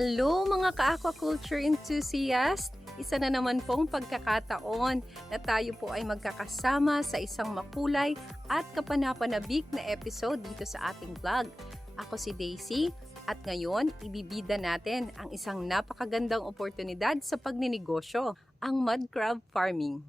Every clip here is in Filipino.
Hello mga ka-aquaculture enthusiast! Isa na naman pong pagkakataon na tayo po ay magkakasama sa isang makulay at kapanapanabik na episode dito sa ating vlog. Ako si Daisy at ngayon ibibida natin ang isang napakagandang oportunidad sa pagninegosyo, ang mud crab farming.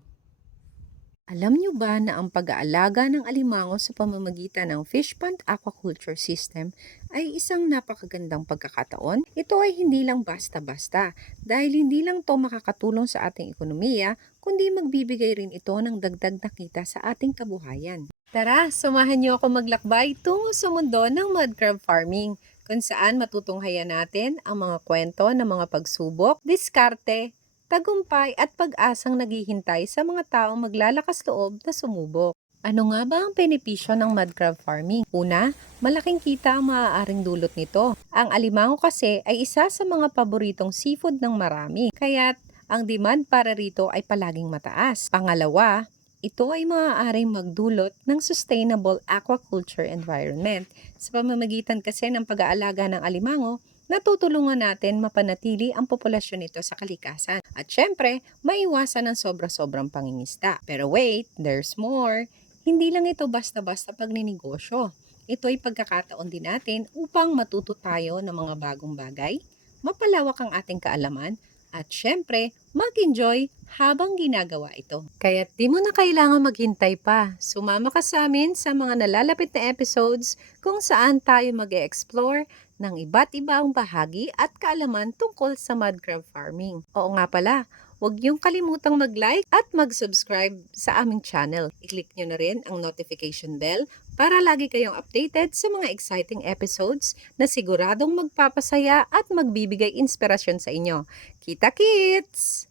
Alam nyo ba na ang pag-aalaga ng alimango sa pamamagitan ng fish pond aquaculture system ay isang napakagandang pagkakataon? Ito ay hindi lang basta-basta dahil hindi lang to makakatulong sa ating ekonomiya, kundi magbibigay rin ito ng dagdag na kita sa ating kabuhayan. Tara, samahan niyo ako maglakbay tungo sa mundo ng mud crab farming, kung saan matutunghayan natin ang mga kwento ng mga pagsubok, diskarte, tagumpay at pag-asang naghihintay sa mga taong maglalakas loob na sumubok. Ano nga ba ang benepisyo ng mud crab farming? Una, malaking kita ang maaaring dulot nito. Ang alimango kasi ay isa sa mga paboritong seafood ng marami, kaya't ang demand para rito ay palaging mataas. Pangalawa, ito ay maaaring magdulot ng sustainable aquaculture environment. Sa pamamagitan kasi ng pag-aalaga ng alimango, natutulungan natin mapanatili ang populasyon nito sa kalikasan. At syempre, maiwasan ang sobra-sobrang pangingisda. Pero wait, there's more. Hindi lang ito basta-basta pagninegosyo. Ito ay pagkakataon din natin upang matuto tayo ng mga bagong bagay, mapalawak ang ating kaalaman, at syempre, mag-enjoy habang ginagawa ito. Kaya di mo na kailangan maghintay pa. Sumama ka sa amin sa mga nalalapit na episodes kung saan tayo mag-e-explore ng iba't ibang bahagi at kaalaman tungkol sa mud crab farming. Oo nga pala, huwag niyong kalimutang mag-like at mag-subscribe sa aming channel. I-click niyo na rin ang notification bell para lagi kayong updated sa mga exciting episodes na siguradong magpapasaya at magbibigay inspirasyon sa inyo. Kita kits!